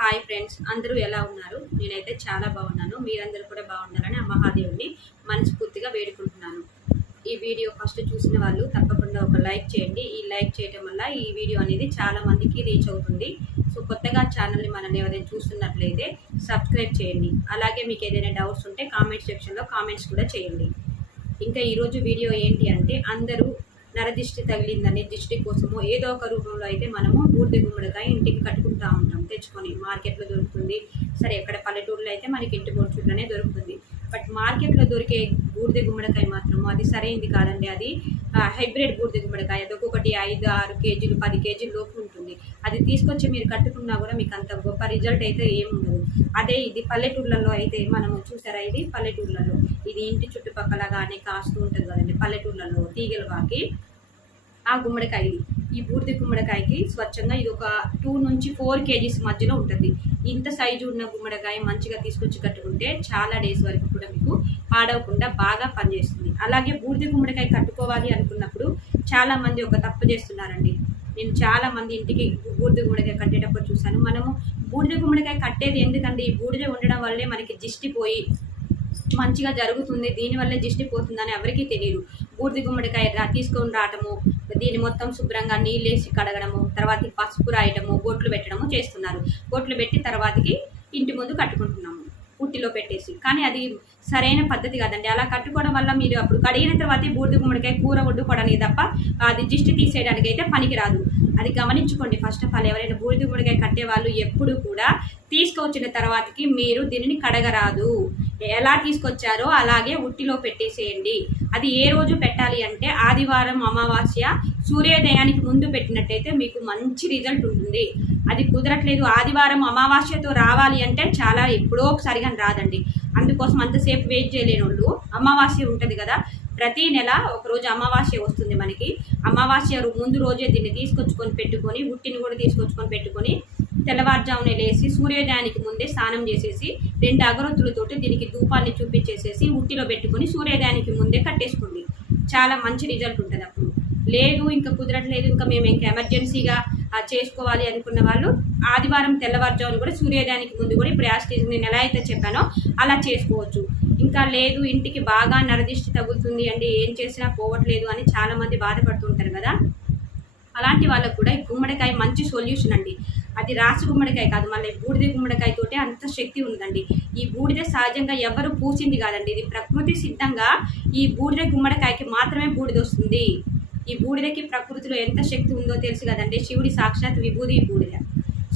Hi friends అందరూ ఎలా ఉన్నారు? నేనైతే చాలా బాగున్నాను. మీరందరూ కూడా బాగుండాలని ఆ మహాదేవుని మనస్ఫూర్తిగా వేడుకుంటున్నాను. ఈ వీడియో ఫస్ట్ చూసిన వాళ్ళు తప్పకుండా ఒక లైక్ చేయండి. ఈ లైక్ చేయడం వల్ల ఈ వీడియో అనేది చాలా మందికి రీచ్ అవుతుంది. సో కొత్తగా ఛానల్ని మనల్ని ఎవరైనా చూస్తున్నట్లయితే సబ్స్క్రైబ్ చేయండి. అలాగే మీకు ఏదైనా డౌట్స్ ఉంటే కామెంట్ సెక్షన్లో కామెంట్స్ కూడా చేయండి. ఇంకా ఈరోజు వీడియో ఏంటి అంటే అందరూ నరదిష్టి తగిలిందని దిష్టి కోసము ఏదో ఒక రూపంలో అయితే మనము బూడిద గుమ్మడికాయ ఇంటికి కట్టుకుంటాము తెచ్చుకొని మార్కెట్లో దొరుకుతుంది. సరే ఎక్కడ పల్లెటూరులో అయితే మనకి ఇంటి బొడ్చుట్లోనే దొరుకుతుంది. బట్ మార్కెట్లో దొరికే బూడిద గుమ్మడికాయ మాత్రము అది సరైనది కాదండి. అది హైబ్రిడ్ బూడిద గుమ్మడికాయ. అది ఒక్కొక్కటి ఐదు ఆరు కేజీలు పది కేజీల లోపు ఉంటుంది. అది తీసుకొచ్చి మీరు కట్టుకున్నా కూడా మీకు అంత గొప్ప రిజల్ట్ అయితే ఏముండదు అదే ఇది పల్లెటూర్లలో అయితే మనము చూసారా ఇది? పల్లెటూర్లలో. ఇది ఇంటి చుట్టుపక్కల కానీ కాస్తూ ఉంటుంది కదండి పల్లెటూర్లలో. తీగలు వాకి ఆ గుమ్మడికాయ ఇది. ఈ బూర్ది గుమ్మడికాయకి స్వచ్ఛంగా ఇది ఒక టూ నుంచి ఫోర్ కేజీస్ మధ్యలో ఉంటుంది. ఇంత సైజు ఉన్న గుమ్మడికాయ మంచిగా తీసుకొచ్చి కట్టుకుంటే చాలా డేస్ వరకు కూడా మీకు పాడవకుండా బాగా పనిచేస్తుంది. అలాగే బూర్ది గుమ్మడికాయ కట్టుకోవాలి అనుకున్నప్పుడు చాలామంది ఒక తప్పు చేస్తున్నారండి. నేను చాలా మంది ఇంటికి బూడిద గుమ్మడికాయ కట్టేటప్పుడు చూశాను. మనము బూడిద గుమ్మడికాయ కట్టేది ఎందుకంటే ఈ బూడిద ఉండడం వల్లే మనకి దిష్టి పోయి మంచిగా జరుగుతుంది. దీనివల్లే దిష్టి పోతుందని ఎవరికీ తెలియదు. బూడిద గుమ్మడికాయ తీసుకొని రావటము దీన్ని మొత్తం శుభ్రంగా నీళ్ళేసి కడగడము తర్వాత పసుపు రాయటము బొట్లు పెట్టడము చేస్తున్నారు. బొట్లు పెట్టి తర్వాతకి ఇంటి ముందు కట్టుకుంటున్నాము పుట్టిలో పెట్టేసి. కానీ అది సరైన పద్ధతి కాదండి. అలా కట్టుకోవడం వల్ల మీరు అప్పుడు కడిగిన తర్వాత బూడిద గుమ్మడికాయ కూర వండుకోవడానికి తప్ప అది దిష్టి తీసేయడానికి అయితే పనికిరాదు అది గమనించుకోండి. ఫస్ట్ ఆఫ్ ఆల్ ఎవరైనా బూడిద గుమ్మడికాయ కట్టే వాళ్ళు ఎప్పుడు కూడా తీసుకొచ్చిన తర్వాతకి మీరు దీనిని కడగరాదు. ఎలా తీసుకొచ్చారో అలాగే ఉట్టిలో పెట్టేసేయండి. అది ఏ రోజు పెట్టాలి అంటే ఆదివారం అమావాస్య సూర్యోదయానికి ముందు పెట్టినట్టయితే మీకు మంచి రిజల్ట్ ఉంటుంది. అది కుదరట్లేదు. ఆదివారం అమావాస్యతో రావాలి అంటే చాలా ఎప్పుడో ఒకసారిగా రాదండి. అందుకోసం అంతసేపు వెయిట్ చేయలేని వాళ్ళు అమావాస్య ఉంటుంది కదా ప్రతి నెల ఒకరోజు అమావాస్య వస్తుంది మనకి. అమావాస్య ముందు రోజే దీన్ని తీసుకొచ్చుకొని పెట్టుకొని ఉట్టిని కూడా తీసుకొచ్చుకొని పెట్టుకొని తెల్లవారుజామునే లేచి సూర్యోదయానికి ముందే స్నానం చేసేసి రెండు అగరొత్తులతోటి దీనికి ధూపాన్ని చూపించేసేసి ఉట్టిలో పెట్టుకొని సూర్యోదయానికి ముందే కట్టేసుకోండి. చాలా మంచి రిజల్ట్ ఉంటుంది అప్పుడు. లేదు ఇంకా కుదరట్లేదు ఇంకా మేము ఇంకా ఎమర్జెన్సీగా చేసుకోవాలి అనుకున్న వాళ్ళు ఆదివారం తెల్లవారుజామున కూడా సూర్యోదయానికి ముందు కూడా ఇప్పుడు యాస్టీజ్ నేను ఎలా అయితే చెప్పానో అలా చేసుకోవచ్చు. ఇంకా లేదు ఇంటికి బాగా నరదిష్టి తగులుతుంది అండి ఏం చేసినా పోవట్లేదు అని చాలామంది బాధపడుతుంటారు కదా. అలాంటి వాళ్ళకు కూడా ఈ గుమ్మడికాయ మంచి సొల్యూషన్ అండి. అది రాసి గుమ్మడికాయ కాదు మళ్ళీ బూడిద గుమ్మడికాయతోటే అంత శక్తి ఉందండి. ఈ బూడిద సహజంగా ఎవరు పూసింది కాదండి. ఇది ప్రకృతి సిద్ధంగా ఈ బూడిద గుమ్మడికాయకి మాత్రమే బూడిద వస్తుంది. ఈ బూడిదకి ప్రకృతిలో ఎంత శక్తి ఉందో తెలుసు కదండి. శివుడి సాక్షాత్ విభూది ఈ బూడిద.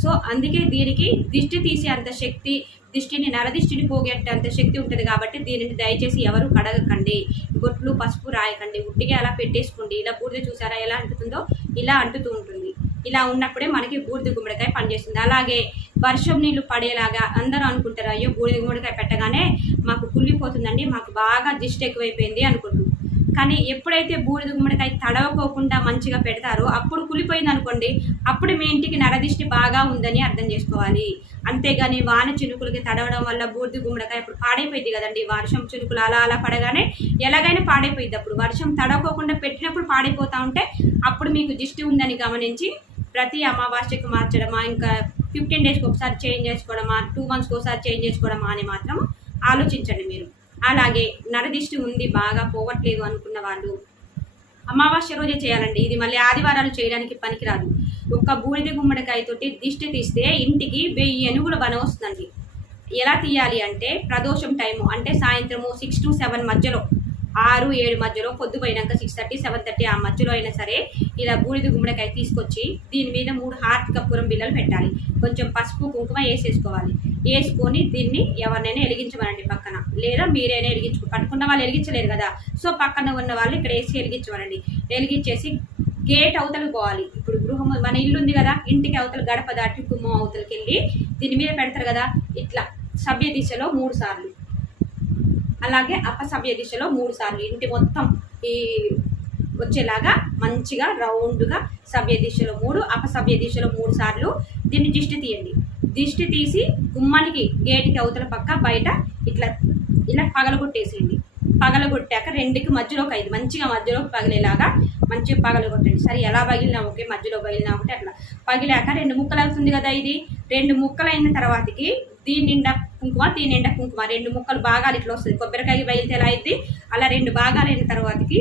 సో అందుకే దీనికి దిష్టి తీసే అంత శక్తి దిష్టిని నరదిష్టిని పోగేట్టే అంత శక్తి ఉంటుంది కాబట్టి దీనిని దయచేసి ఎవరు కడగకండి. బొట్లు పసుపు రాయకండి. ఉట్టిగా అలా పెట్టేసుకోండి. ఇలా బూడిద చూసారా ఎలా అంటుతుందో? ఇలా అంటుతూ ఉంటుంది. ఇలా ఉన్నప్పుడే మనకి బూడిద గుమ్మడికాయ పనిచేస్తుంది. అలాగే వర్షం నీళ్ళు పడేలాగా అందరూ అనుకుంటారు అయ్యో బూడిద గుమ్మడికాయ పెట్టగానే మాకు కుళ్ళిపోతుందండి మాకు బాగా దిష్టి ఎక్కువైపోయింది అనుకుంటారు. కానీ ఎప్పుడైతే బూడిద గుమ్మడికాయ తడవకోకుండా మంచిగా పెడతారో అప్పుడు కులిపోయింది అనుకోండి అప్పుడు మీ ఇంటికి నరదిష్టి బాగా ఉందని అర్థం చేసుకోవాలి. అంతేగాని వాన చినుకులకి తడవడం వల్ల బూడిద గుమ్మడికాయ ఇప్పుడు పాడైపోయింది కదండి. వర్షం చినుకులు అలా అలా పడగానే ఎలాగైనా పాడైపోయింది అప్పుడు వర్షం తడవకోకుండా పెట్టినప్పుడు పాడైపోతా ఉంటే అప్పుడు మీకు దిష్టి ఉందని గమనించి ప్రతి అమావాస్యకు మార్చడమా ఇంకా ఫిఫ్టీన్ డేస్కి ఒకసారి చేంజ్ చేసుకోవడమా టూ మంత్స్కి ఒకసారి చేంజ్ చేసుకోవడమా అని మాత్రం ఆలోచించండి మీరు. అలాగే నరదిష్టి ఉంది బాగా పోవట్లేదు అనుకున్న వాళ్ళు అమావాస్య రోజే చేయాలండి. ఇది మళ్ళీ ఆదివారాలు చేయడానికి పనికిరాదు. ఒక్క బూడిద గుమ్మడికాయతోటి దిష్టి తీస్తే ఇంటికి వెయ్యి ఎనుగుల బలం వస్తుందండి. ఎలా తీయాలి అంటే ప్రదోషం టైము అంటే సాయంత్రము సిక్స్ టు సెవెన్ మధ్యలో ఆరు ఏడు మధ్యలో పొద్దు పోయినాక సిక్స్ థర్టీ సెవెన్ థర్టీ ఆ మధ్యలో అయినా సరే ఇలా బూడిద గుమ్మడికాయ తీసుకొచ్చి దీని మీద మూడు హార్ట్ కప్పురం బిల్లలు పెట్టాలి. కొంచెం పసుపు కుంకుమ వేసేసుకోవాలి. వేసుకొని దీన్ని ఎవరినైనా వెలిగించమనండి పక్కన. లేదా మీరైనా వెలిగించుకో పట్టుకున్న వాళ్ళు వెలిగించలేరు కదా. సో పక్కన ఉన్న వాళ్ళు ఇక్కడ వేసి వెలిగించమనండి. వెలిగించేసి గేట్ అవతలు పోవాలి. ఇప్పుడు గృహం మన ఇల్లు ఉంది కదా ఇంటికి అవతలు గడప దాటి గుమ్మం అవతలకి వెళ్ళి దీని మీద పెడతారు కదా ఇట్లా సభ్య దిశలో మూడు సార్లు. అలాగే అపసభ్య దిశలో మూడు సార్లు. ఇంటి మొత్తం ఈ వచ్చేలాగా మంచిగా రౌండ్గా సభ్య దిశలో మూడు అపసభ్య దిశలో మూడు సార్లు. దీన్ని దిష్టి తీయండి. దిష్టి తీసి గుమ్మానికి గేటుకి అవతల పక్క బయట ఇట్లా ఇలా పగలగొట్టేసేయండి. పగలగొట్టాక రెండుకి మధ్యలోకి ఐదు. మంచిగా మధ్యలోకి పగిలేలాగా మంచిగా పగలగొట్టండి. సరే ఎలా పగిలినా ఓకే మధ్యలో పగిలినా ఒకటి అట్లా. పగిలాక రెండు ముక్కలు అవుతుంది కదా ఇది? రెండు ముక్కలైన తర్వాతకి దీని నిండా కుంకుమ దీని కుంకుమ. రెండు ముక్కలు భాగాలు ఇట్లా వస్తుంది. కొబ్బరికాయ పగిలితే ఎలా అయితే అలా రెండు భాగాలు అయిన తర్వాతకి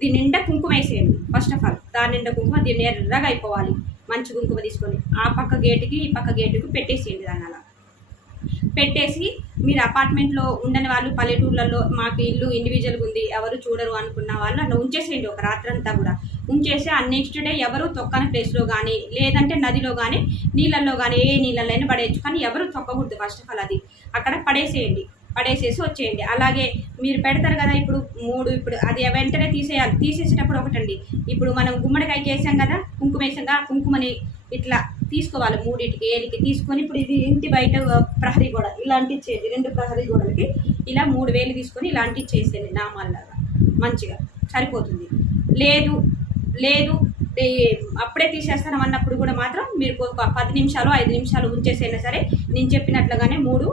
దీని నిండా కుంకుమ వేసేయండి. ఫస్ట్ ఆఫ్ ఆల్ దాని నిండా కుంకుమ దీన్ని ఎర్రగా అయిపోవాలి. మంచి కుంకుమ తీసుకొని ఆ పక్క గేటుకి ఈ పక్క గేటుకి పెట్టేసేయండి దాన్ని అలా. పెట్టేసి మీరు అపార్ట్మెంట్లో ఉండని వాళ్ళు పల్లెటూర్లలో మాకు ఇల్లు ఇండివిజువల్గా ఉంది ఎవరు చూడరు అనుకున్న వాళ్ళు అలా ఉంచేసేయండి. ఒక రాత్రంతా కూడా. ఉంచేసి ఆ నెక్స్ట్ డే ఎవరు తొక్కని ప్లేస్లో కానీ లేదంటే నదిలో కానీ నీళ్ళల్లో కానీ ఏ నీళ్ళల్లో పడేయచ్చు. కానీ ఎవరు తొక్కకూడదు ఫస్ట్ ఆఫ్ ఆల్ అది. అక్కడ పడేసేయండి. పడేసేసి వచ్చేయండి. అలాగే మీరు పెడతారు కదా ఇప్పుడు మూడు ఇప్పుడు అది వెంటనే తీసేయాలి. తీసేసేటప్పుడు ఒకటండి. ఇప్పుడు మనం గుమ్మడికాయ చేసాం కదా కుంకుమ వేసాం కుంకుమని ఇట్లా తీసుకోవాలి. మూడింటికి ఏలికి తీసుకొని ఇప్పుడు ఇది ఇంటి బయట ప్రహరీ గోడ ఇలాంటి ఇచ్చేది రెండు ప్రహరీ గోడలకి ఇలా మూడు వేలు తీసుకొని ఇలాంటి ఇచ్చేసేయండి నామాల్లాగా. మంచిగా సరిపోతుంది. లేదు లేదు అప్పుడే తీసేస్తాను అన్నప్పుడు కూడా మాత్రం మీరు ఒక పది నిమిషాలు ఐదు నిమిషాలు ఉంచేసైనా సరే నేను చెప్పినట్లుగానే మూడు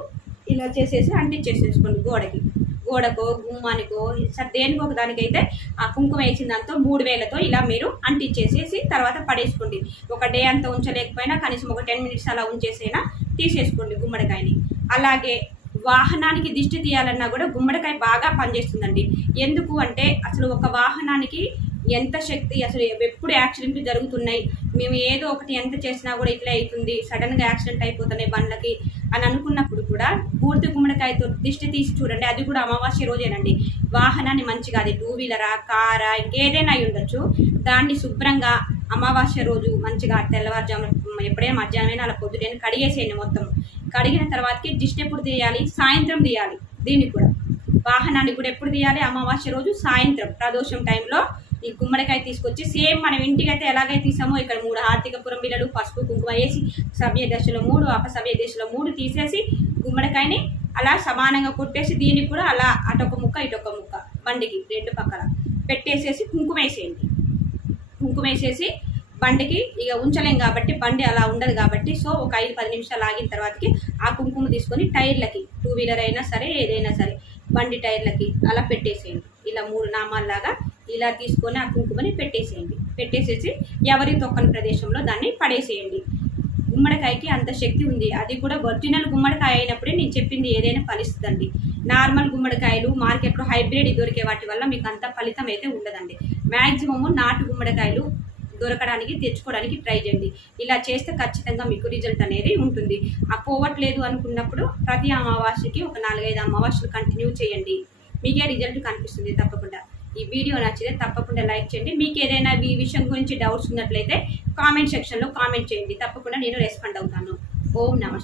ఇలా చేసేసి అంటించేసేసుకోండి గోడకి. గోడకో గుమ్మానికో దేనికో ఒక దానికైతే ఆ కుంకుమ వేసిన దాంతో మూడు వేలతో ఇలా మీరు అంటించేసేసి తర్వాత పడేసుకోండి. ఒక డే అంతా ఉంచలేకపోయినా కనీసం ఒక టెన్ మినిట్స్ అలా ఉంచేసైనా తీసేసుకోండి గుమ్మడికాయని. అలాగే వాహనానికి దిష్టి తీయాలన్నా కూడా గుమ్మడికాయ బాగా పనిచేస్తుందండి. ఎందుకు అంటే అసలు ఒక వాహనానికి ఎంత శక్తి అసలు ఎప్పుడు యాక్సిడెంట్లు జరుగుతున్నాయి మేము ఏదో ఒకటి ఎంత చేసినా కూడా ఇట్లా అవుతుంది సడన్గా యాక్సిడెంట్ అయిపోతున్నాయి బండ్లకి అని అనుకున్నప్పుడు కూడా పూర్తి గుమ్మడికాయతో దిష్టి తీసి చూడండి అది కూడా అమావాస్య రోజేనండి. వాహనాన్ని మంచిగా అది టూ వీలరా కారా ఇంకేదైనా అయి ఉండొచ్చు. దాన్ని శుభ్రంగా అమావాస్య రోజు మంచిగా తెల్లవారుజామున ఎప్పుడైనా మధ్యాహ్నమైనా అలా పొద్దుటైనా కడిగేసేయండి మొత్తం. కడిగిన తర్వాతకి దిష్టి ఎప్పుడు తీయాలి? సాయంత్రం తీయాలి దీనికి కూడా. వాహనాన్ని కూడా ఎప్పుడు తీయాలి? అమావాస్య రోజు సాయంత్రం ప్రదోషం టైంలో ఈ గుమ్మడికాయ తీసుకొచ్చి సేమ్ మనం ఇంటికి అయితే ఎలాగైతే తీసామో ఇక్కడ మూడు ఆర్థికపురం బిళ్ళలు పసుపు కుంకుమ వేసి సవ్య దశలో మూడు అపసవ్య దశలో మూడు తీసేసి గుమ్మడికాయని అలా సమానంగా కొట్టేసి దీనికి కూడా అలా అటొక ముక్క ఇటొక ముక్క బండికి రెండు పక్కల పెట్టేసేసి కుంకుమ వేసేయండి. కుంకుమ వేసేసి బండికి ఇక ఉంచలేం కాబట్టి బండి అలా ఉండదు కాబట్టి సో ఒక ఐదు పది నిమిషాలు ఆగిన తర్వాతకి ఆ కుంకుమ తీసుకొని టైర్లకి టూ వీలర్ అయినా సరే ఏదైనా సరే బండి టైర్లకి అలా పెట్టేసేయండి. ఇలా మూడు నామాల్లాగా ఇలా తీసుకొని ఆ కుంకుమని పెట్టేసేయండి. పెట్టేసేసి ఎవరి తొక్కని ప్రదేశంలో దాన్ని పడేసేయండి. గుమ్మడికాయకి అంత శక్తి ఉంది. అది కూడా ఒరిజినల్ గుమ్మడికాయ అయినప్పుడే నేను చెప్పింది ఏదైనా ఫలిస్తుందండి. నార్మల్ గుమ్మడికాయలు మార్కెట్లో హైబ్రిడ్ దొరికే వాటి వల్ల మీకు అంత ఫలితం అయితే ఉండదండి. మ్యాక్సిమము నాటు గుమ్మడికాయలు దొరకడానికి తెచ్చుకోవడానికి ట్రై చేయండి. ఇలా చేస్తే ఖచ్చితంగా మీకు రిజల్ట్ అనేది ఉంటుంది. ఆ పోవట్లేదు అనుకున్నప్పుడు ప్రతి అమావాస్యకి ఒక నాలుగైదు అమావాస్యలు కంటిన్యూ చేయండి. మీకే రిజల్ట్ కనిపిస్తుంది తప్పకుండా. ఈ వీడియో నచ్చితే తప్పకుండా లైక్ చేయండి. మీకు ఏదైనా ఈ విషయం గురించి డౌట్స్ ఉన్నట్లయితే కామెంట్ సెక్షన్లో కామెంట్ చేయండి. తప్పకుండా నేను రెస్పాండ్ అవుతాను. ఓం నమస్తే